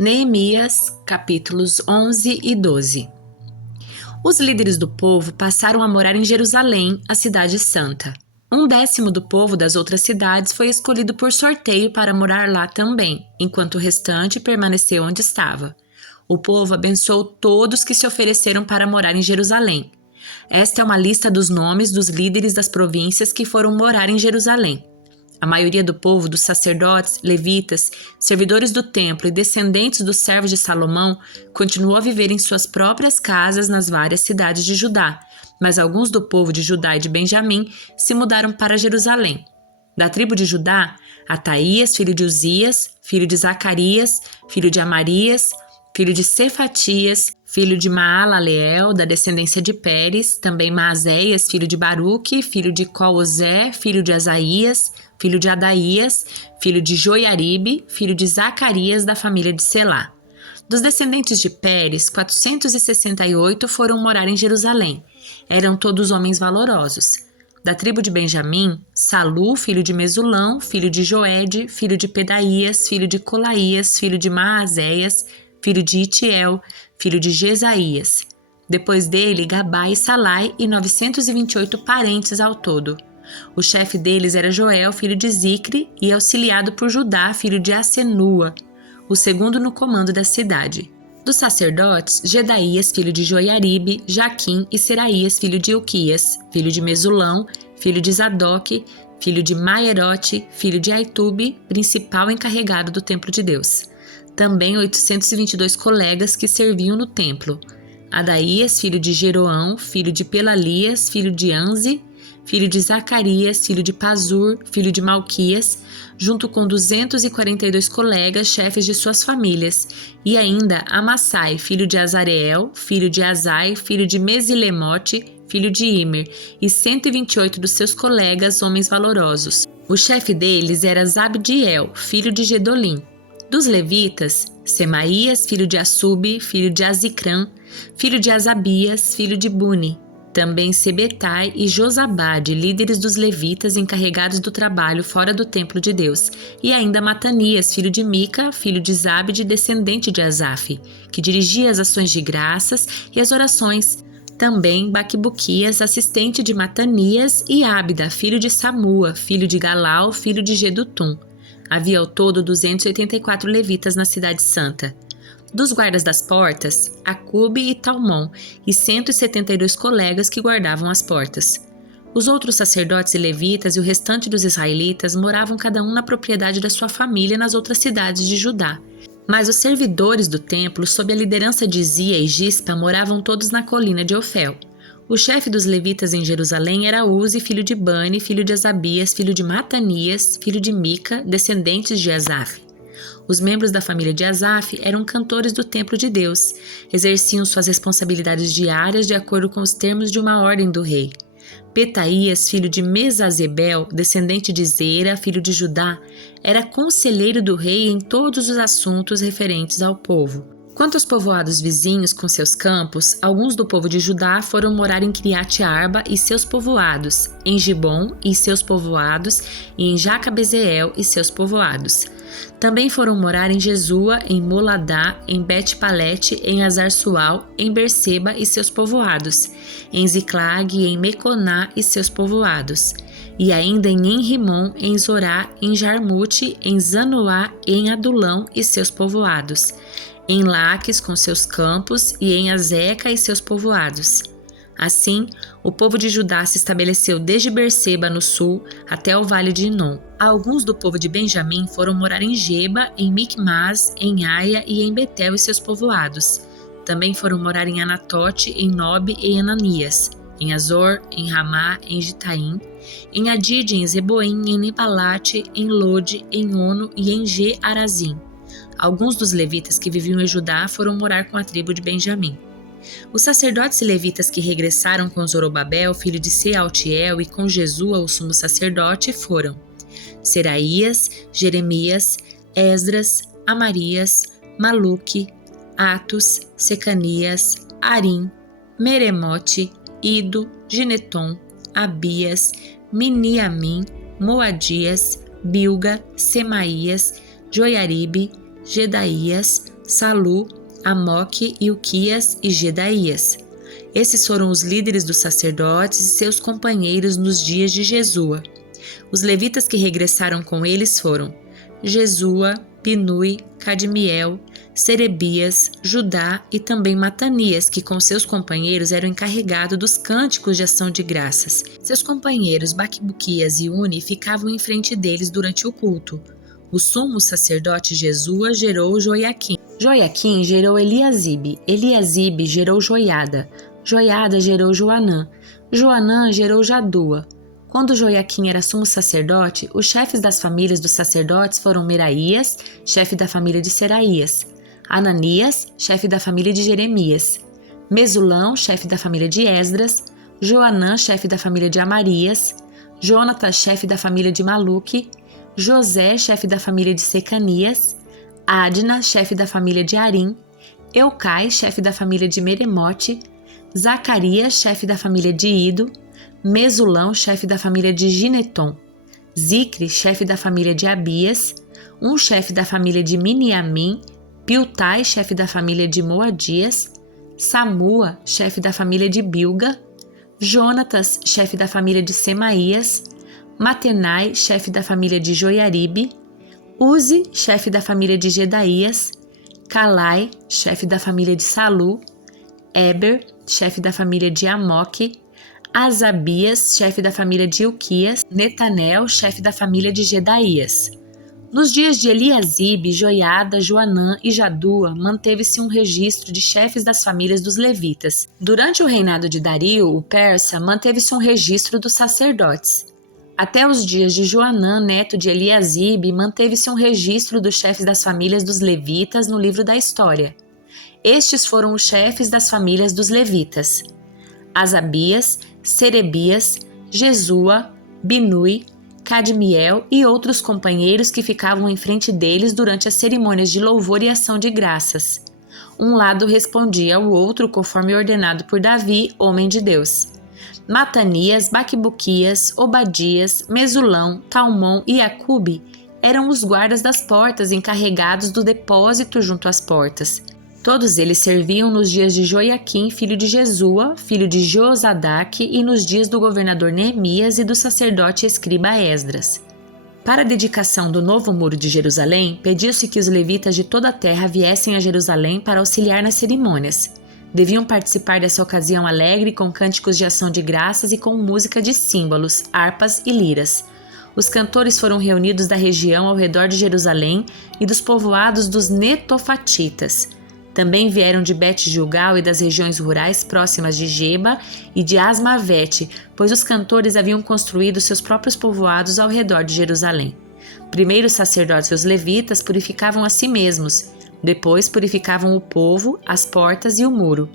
Neemias, capítulos 11 e 12. Os líderes do povo passaram a morar em Jerusalém, a cidade santa. 1/10 do povo das outras cidades foi escolhido por sorteio para morar lá também, enquanto o restante permaneceu onde estava. O povo abençoou todos que se ofereceram para morar em Jerusalém. Esta é uma lista dos nomes dos líderes das províncias que foram morar em Jerusalém. A maioria do povo, dos sacerdotes, levitas, servidores do templo e descendentes dos servos de Salomão, continuou a viver em suas próprias casas nas várias cidades de Judá, mas alguns do povo de Judá e de Benjamim se mudaram para Jerusalém. Da tribo de Judá, Ataías, filho de Uzias, filho de Zacarias, filho de Amarias, filho de Cefatias, filho de Maalaleel, da descendência de Pérez, também Maazéias, filho de Baruque, filho de Coozé, filho de Asaías, filho de Adaías, filho de Joiaribe, filho de Zacarias, da família de Selá. Dos descendentes de Pérez, 468 foram morar em Jerusalém. Eram todos homens valorosos. Da tribo de Benjamim, Salu, filho de Mesulão, filho de Joede, filho de Pedaías, filho de Colaías, filho de Maazéias, filho de Itiel, filho de Jesaías. Depois dele, Gabai e Salai e 928 parentes ao todo. O chefe deles era Joel, filho de Zicre, e auxiliado por Judá, filho de Asenua, o segundo no comando da cidade. Dos sacerdotes, Jedaías, filho de Joiaribe, Jaquim e Seraías, filho de Ilquias, filho de Mesulão, filho de Zadoque, filho de Maerote, filho de Aitube, principal encarregado do templo de Deus. Também 822 colegas que serviam no templo. Adaías, filho de Jeroão, filho de Pelalias, filho de Anzi, filho de Zacarias, filho de Pazur, filho de Malquias, junto com 242 colegas, chefes de suas famílias, e ainda Amassai, filho de Azareel, filho de Azai, filho de Mesilemote, filho de Imer, e 128 dos seus colegas, homens valorosos. O chefe deles era Zabdiel, filho de Gedolim. Dos levitas, Semaías, filho de Assube, filho de Azicrã, filho de Asabias, filho de Buni. Também Sebetai e Josabade, líderes dos levitas encarregados do trabalho fora do templo de Deus, e ainda Matanias, filho de Mica, filho de Zabde, descendente de Asaf, que dirigia as ações de graças e as orações. Também Baquibuquias, assistente de Matanias, e Abda, filho de Samua, filho de Galal, filho de Gedutum. Havia ao todo 284 levitas na cidade santa. Dos guardas das portas, Acube e Talmon, e 172 colegas que guardavam as portas. Os outros sacerdotes e levitas e o restante dos israelitas moravam cada um na propriedade da sua família nas outras cidades de Judá. Mas os servidores do templo, sob a liderança de Zia e Gispa, moravam todos na colina de Ofel. O chefe dos levitas em Jerusalém era Uzi, filho de Bani, filho de Asabias, filho de Matanias, filho de Mica, descendentes de Asaf. Os membros da família de Asaf eram cantores do templo de Deus, exerciam suas responsabilidades diárias de acordo com os termos de uma ordem do rei. Petaías, filho de Mesazebel, descendente de Zera, filho de Judá, era conselheiro do rei em todos os assuntos referentes ao povo. Quanto aos povoados vizinhos com seus campos, alguns do povo de Judá foram morar em Criate Arba e seus povoados, em Gibom e seus povoados, e em Jacabezeel e seus povoados. Também foram morar em Jesua, em Moladá, em Bet-Palete, em Azar-Sual, em Berseba e seus povoados, em Ziclag e em Meconá e seus povoados, e ainda em Enrimon, em Zorá, em Jarmute, em Zanoá e em Adulão e seus povoados, em Laques com seus campos e em Azeca e seus povoados. Assim, o povo de Judá se estabeleceu desde Berseba no sul até o vale de Inom. Alguns do povo de Benjamim foram morar em Geba, em Micmas, em Aia e em Betel e seus povoados. Também foram morar em Anatote, em Nobe e em Ananias, em Azor, em Ramá, em Gitaim, em Adide, em Zeboim, em Nebalate, em Lode, em Ono e em Ge-Arazim. Alguns dos levitas que viviam em Judá foram morar com a tribo de Benjamim. Os sacerdotes e levitas que regressaram com Zorobabel, filho de Sealtiel, e com Jesua, o sumo sacerdote, foram Seraías, Jeremias, Esdras, Amarias, Maluque, Atos, Secanias, Arim, Meremote, Ido, Gineton, Abias, Miniamim, Moadias, Bilga, Semaías, Joiaribe, Gedaías, Salu, Amoque, Ilquias e Gedaías. Esses foram os líderes dos sacerdotes e seus companheiros nos dias de Jesua. Os levitas que regressaram com eles foram Jesua, Binui, Cadmiel, Serebias, Judá e também Matanias, que com seus companheiros eram encarregados dos cânticos de ação de graças. Seus companheiros Baquibuquias e Uni ficavam em frente deles durante o culto. O sumo sacerdote Jesua gerou Joiaquim. Joiaquim gerou Eliasibe. Eliasibe gerou Joiada. Joiada gerou Joanã. Joanã gerou Jadua. Quando Joiaquim era sumo sacerdote, os chefes das famílias dos sacerdotes foram Meraías, chefe da família de Seraías, Ananias, chefe da família de Jeremias, Mesulão, chefe da família de Esdras, Joanã, chefe da família de Amarias, Jonatas, chefe da família de Maluque, José, chefe da família de Secanias, Adna, chefe da família de Arim, Eucai, chefe da família de Meremote, Zacarias, chefe da família de Ido, Mesulão, chefe da família de Gineton, Zicre, chefe da família de Abias, um chefe da família de Miniamim, Piltai, chefe da família de Moadias, Samua, chefe da família de Bilga, Jonatas, chefe da família de Semaías, Matenai, chefe da família de Joiaribe, Uzi, chefe da família de Gedaías, Calai, chefe da família de Salu, Eber, chefe da família de Amoque, Asabias, chefe da família de Ilquias, Netanel, chefe da família de Gedaías. Nos dias de Eliasibe, Joiada, Joanã e Jadua, manteve-se um registro de chefes das famílias dos levitas. Durante o reinado de Dario, o persa, manteve-se um registro dos sacerdotes. Até os dias de Joanã, neto de Eliasibe, manteve-se um registro dos chefes das famílias dos levitas no livro da história. Estes foram os chefes das famílias dos levitas: Asabias, Serebias, Jesua, Binui, Cadmiel e outros companheiros que ficavam em frente deles durante as cerimônias de louvor e ação de graças. Um lado respondia ao outro conforme ordenado por Davi, homem de Deus. Matanias, Baquibuquias, Obadias, Mesulão, Talmon e Acube eram os guardas das portas encarregados do depósito junto às portas. Todos eles serviam nos dias de Joiaquim, filho de Jesua, filho de Josadaque, e nos dias do governador Neemias e do sacerdote escriba Esdras. Para a dedicação do novo muro de Jerusalém, pediu-se que os levitas de toda a terra viessem a Jerusalém para auxiliar nas cerimônias. Deviam participar dessa ocasião alegre com cânticos de ação de graças e com música de símbolos, harpas e liras. Os cantores foram reunidos da região ao redor de Jerusalém e dos povoados dos Netofatitas. Também vieram de Bet-Gilgal e das regiões rurais próximas de Geba e de Asmavete, pois os cantores haviam construído seus próprios povoados ao redor de Jerusalém. Primeiro os sacerdotes e os levitas purificavam a si mesmos, depois purificavam o povo, as portas e o muro.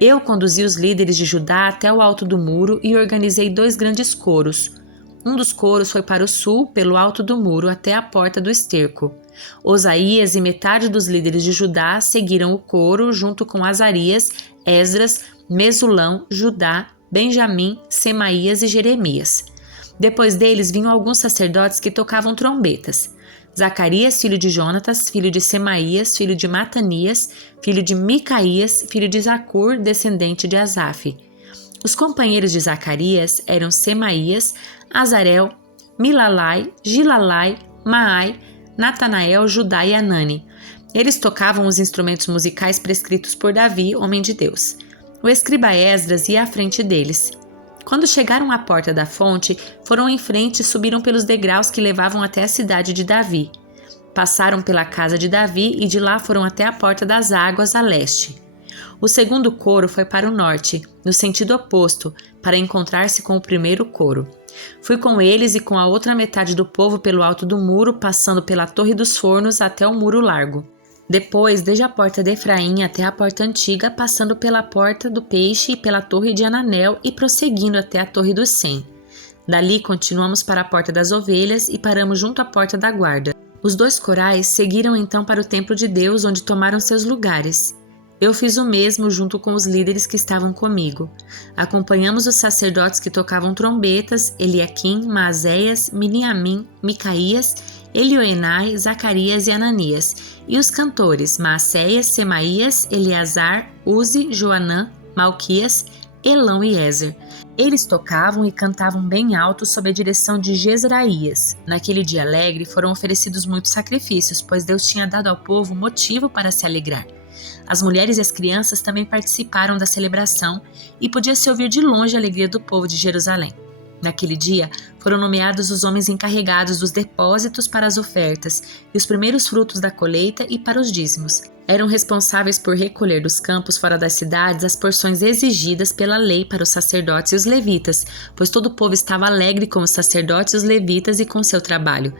Eu conduzi os líderes de Judá até o alto do muro e organizei 2 grandes coros. Um dos coros foi para o sul, pelo alto do muro, até a porta do esterco. Osaías e metade dos líderes de Judá seguiram o coro junto com Azarias, Esdras, Mesulão, Judá, Benjamim, Semaías e Jeremias. Depois deles vinham alguns sacerdotes que tocavam trombetas: Zacarias, filho de Jonatas, filho de Semaías, filho de Matanias, filho de Micaías, filho de Zacur, descendente de Asaf. Os companheiros de Zacarias eram Semaías, Azarel, Milalai, Gilalai, Maai, Natanael, Judá e Anani. Eles tocavam os instrumentos musicais prescritos por Davi, homem de Deus. O escriba Esdras ia à frente deles. Quando chegaram à porta da fonte, foram em frente e subiram pelos degraus que levavam até a cidade de Davi. Passaram pela casa de Davi e de lá foram até a porta das águas a leste. O segundo coro foi para o norte, no sentido oposto, para encontrar-se com o primeiro coro. Fui com eles e com a outra metade do povo pelo alto do muro, passando pela Torre dos Fornos até o Muro Largo. Depois, desde a porta de Efraim até a porta antiga, passando pela porta do Peixe e pela Torre de Ananel e prosseguindo até a Torre dos 100. Dali continuamos para a porta das Ovelhas e paramos junto à porta da guarda. Os 2 corais seguiram então para o templo de Deus, onde tomaram seus lugares. Eu fiz o mesmo junto com os líderes que estavam comigo. Acompanhamos os sacerdotes que tocavam trombetas, Eliaquim, Maazéias, Miniamim, Micaías, Elioenai, Zacarias e Ananias, e os cantores Maacéias, Semaías, Eleazar, Uzi, Joanã, Malquias, Elão e Ézer. Eles tocavam e cantavam bem alto sob a direção de Jezraías. Naquele dia alegre foram oferecidos muitos sacrifícios, pois Deus tinha dado ao povo motivo para se alegrar. As mulheres e as crianças também participaram da celebração e podia-se ouvir de longe a alegria do povo de Jerusalém. Naquele dia, foram nomeados os homens encarregados dos depósitos para as ofertas e os primeiros frutos da colheita e para os dízimos. Eram responsáveis por recolher dos campos fora das cidades as porções exigidas pela lei para os sacerdotes e os levitas, pois todo o povo estava alegre com os sacerdotes e os levitas e com seu trabalho.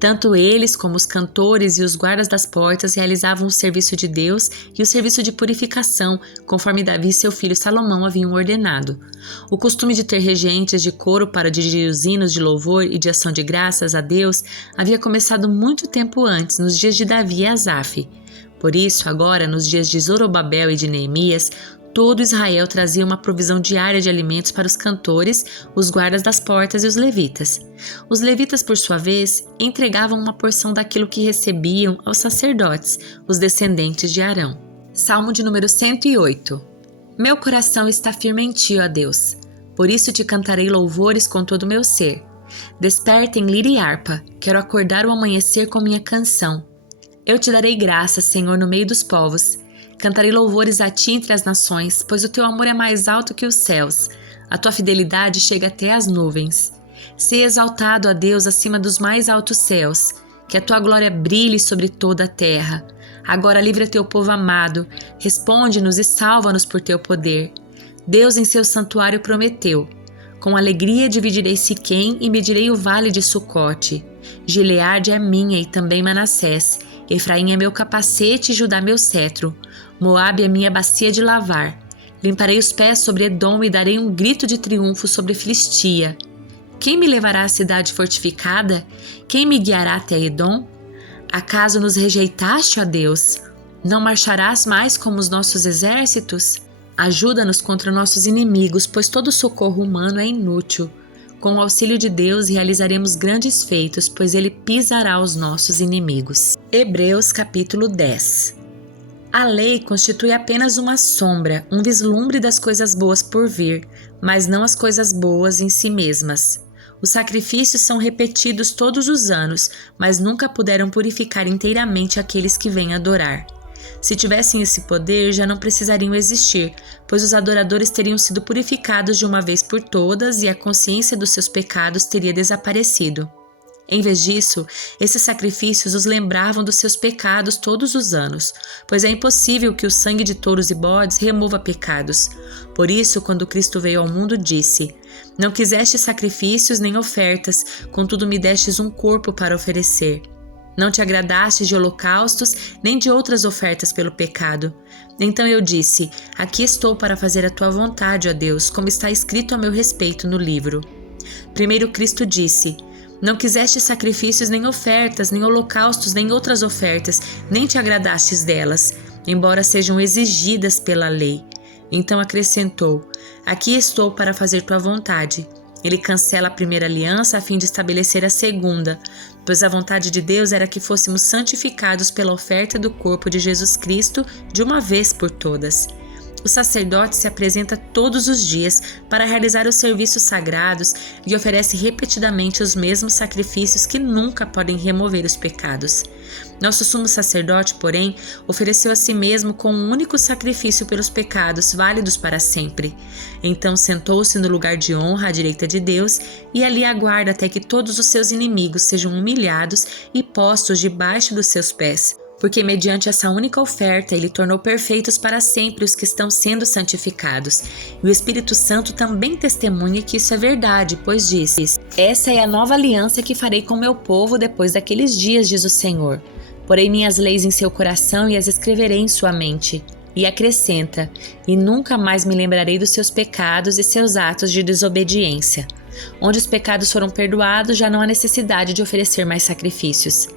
Tanto eles como os cantores e os guardas das portas realizavam o serviço de Deus e o serviço de purificação, conforme Davi e seu filho Salomão haviam ordenado. O costume de ter regentes de coro para dirigir os hinos de louvor e de ação de graças a Deus havia começado muito tempo antes, nos dias de Davi e Asaf. Por isso, agora, nos dias de Zorobabel e de Neemias, todo Israel trazia uma provisão diária de alimentos para os cantores, os guardas das portas e os levitas. Os levitas, por sua vez, entregavam uma porção daquilo que recebiam aos sacerdotes, os descendentes de Arão. Salmo de número 108. Meu coração está firme em ti, ó Deus. Por isso te cantarei louvores com todo o meu ser. Despertem lira e harpa, quero acordar o amanhecer com minha canção. Eu te darei graças, Senhor, no meio dos povos. Cantarei louvores a ti entre as nações, pois o teu amor é mais alto que os céus. A tua fidelidade chega até as nuvens. Seja exaltado, ó Deus, acima dos mais altos céus. Que a tua glória brilhe sobre toda a terra. Agora livra teu povo amado. Responde-nos e salva-nos por teu poder. Deus em seu santuário prometeu. Com alegria dividirei Siquém e medirei o vale de Sucote. Gileade é minha e também Manassés. Efraim é meu capacete e Judá meu cetro. Moabe é minha bacia de lavar. Limparei os pés sobre Edom e darei um grito de triunfo sobre Filistia. Quem me levará à cidade fortificada? Quem me guiará até Edom? Acaso nos rejeitaste, ó Deus? Não marcharás mais como os nossos exércitos? Ajuda-nos contra nossos inimigos, pois todo socorro humano é inútil. Com o auxílio de Deus realizaremos grandes feitos, pois Ele pisará os nossos inimigos. Hebreus capítulo 10. A lei constitui apenas uma sombra, um vislumbre das coisas boas por vir, mas não as coisas boas em si mesmas. Os sacrifícios são repetidos todos os anos, mas nunca puderam purificar inteiramente aqueles que vêm adorar. Se tivessem esse poder, já não precisariam existir, pois os adoradores teriam sido purificados de uma vez por todas e a consciência dos seus pecados teria desaparecido. Em vez disso, esses sacrifícios os lembravam dos seus pecados todos os anos, pois é impossível que o sangue de touros e bodes remova pecados. Por isso, quando Cristo veio ao mundo, disse: Não quiseste sacrifícios nem ofertas, contudo me destes um corpo para oferecer. Não te agradaste de holocaustos, nem de outras ofertas pelo pecado. Então eu disse: Aqui estou para fazer a tua vontade, ó Deus, como está escrito a meu respeito no livro. Primeiro Cristo disse: Não quiseste sacrifícios nem ofertas, nem holocaustos, nem outras ofertas, nem te agradastes delas, embora sejam exigidas pela lei. Então acrescentou: Aqui estou para fazer tua vontade. Ele cancela a primeira aliança a fim de estabelecer a segunda, pois a vontade de Deus era que fôssemos santificados pela oferta do corpo de Jesus Cristo de uma vez por todas. O sacerdote se apresenta todos os dias para realizar os serviços sagrados e oferece repetidamente os mesmos sacrifícios que nunca podem remover os pecados. Nosso sumo sacerdote, porém, ofereceu a si mesmo com um único sacrifício pelos pecados, válidos para sempre. Então sentou-se no lugar de honra à direita de Deus e ali aguarda até que todos os seus inimigos sejam humilhados e postos debaixo dos seus pés. Porque mediante essa única oferta ele tornou perfeitos para sempre os que estão sendo santificados. E o Espírito Santo também testemunha que isso é verdade, pois disse: Essa é a nova aliança que farei com meu povo depois daqueles dias, diz o Senhor. Porei minhas leis em seu coração e as escreverei em sua mente. E acrescenta: E nunca mais me lembrarei dos seus pecados e seus atos de desobediência. Onde os pecados foram perdoados, já não há necessidade de oferecer mais sacrifícios.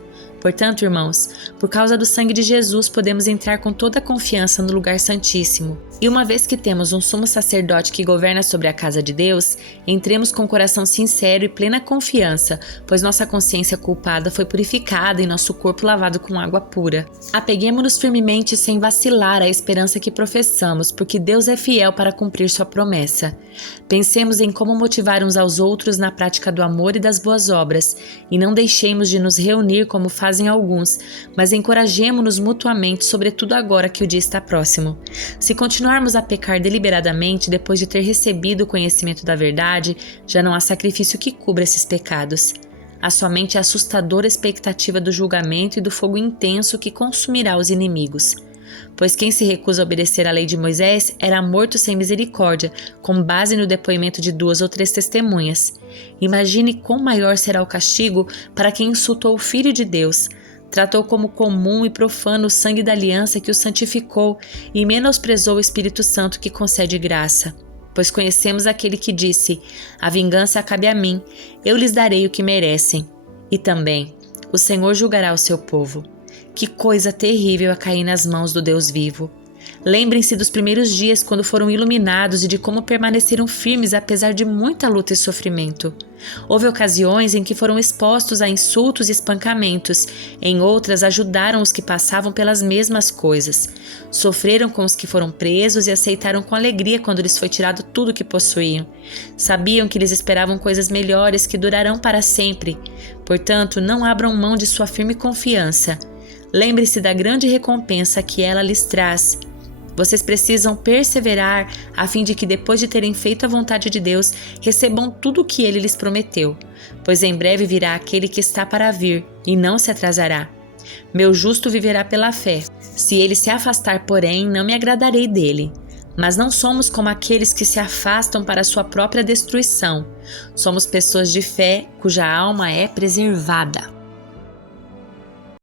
Portanto, irmãos, por causa do sangue de Jesus, podemos entrar com toda a confiança no lugar santíssimo. E uma vez que temos um sumo sacerdote que governa sobre a casa de Deus, entremos com coração sincero e plena confiança, pois nossa consciência culpada foi purificada e nosso corpo lavado com água pura. Apeguemo-nos firmemente sem vacilar à esperança que professamos, porque Deus é fiel para cumprir sua promessa. Pensemos em como motivar uns aos outros na prática do amor e das boas obras, e não deixemos de nos reunir como fazem alguns, mas encorajemo-nos mutuamente, sobretudo agora que o dia está próximo. Se continuarmos a pecar deliberadamente depois de ter recebido o conhecimento da verdade, já não há sacrifício que cubra esses pecados. Há somente a assustadora expectativa do julgamento e do fogo intenso que consumirá os inimigos. Pois quem se recusa a obedecer à lei de Moisés era morto sem misericórdia, com base no depoimento de 2 ou 3 testemunhas. Imagine quão maior será o castigo para quem insultou o Filho de Deus, tratou como comum e profano o sangue da aliança que o santificou e menosprezou o Espírito Santo que concede graça. Pois conhecemos aquele que disse: a vingança cabe a mim, eu lhes darei o que merecem. E também, o Senhor julgará o seu povo. Que coisa terrível a cair nas mãos do Deus vivo. Lembrem-se dos primeiros dias quando foram iluminados e de como permaneceram firmes apesar de muita luta e sofrimento. Houve ocasiões em que foram expostos a insultos e espancamentos, em outras ajudaram os que passavam pelas mesmas coisas. Sofreram com os que foram presos e aceitaram com alegria quando lhes foi tirado tudo o que possuíam. Sabiam que lhes esperavam coisas melhores que durarão para sempre. Portanto, não abram mão de sua firme confiança. Lembre-se da grande recompensa que ela lhes traz. Vocês precisam perseverar a fim de que, depois de terem feito a vontade de Deus, recebam tudo o que Ele lhes prometeu, pois em breve virá aquele que está para vir e não se atrasará. Meu justo viverá pela fé. Se ele se afastar, porém, não me agradarei dele. Mas não somos como aqueles que se afastam para a sua própria destruição. Somos pessoas de fé cuja alma é preservada.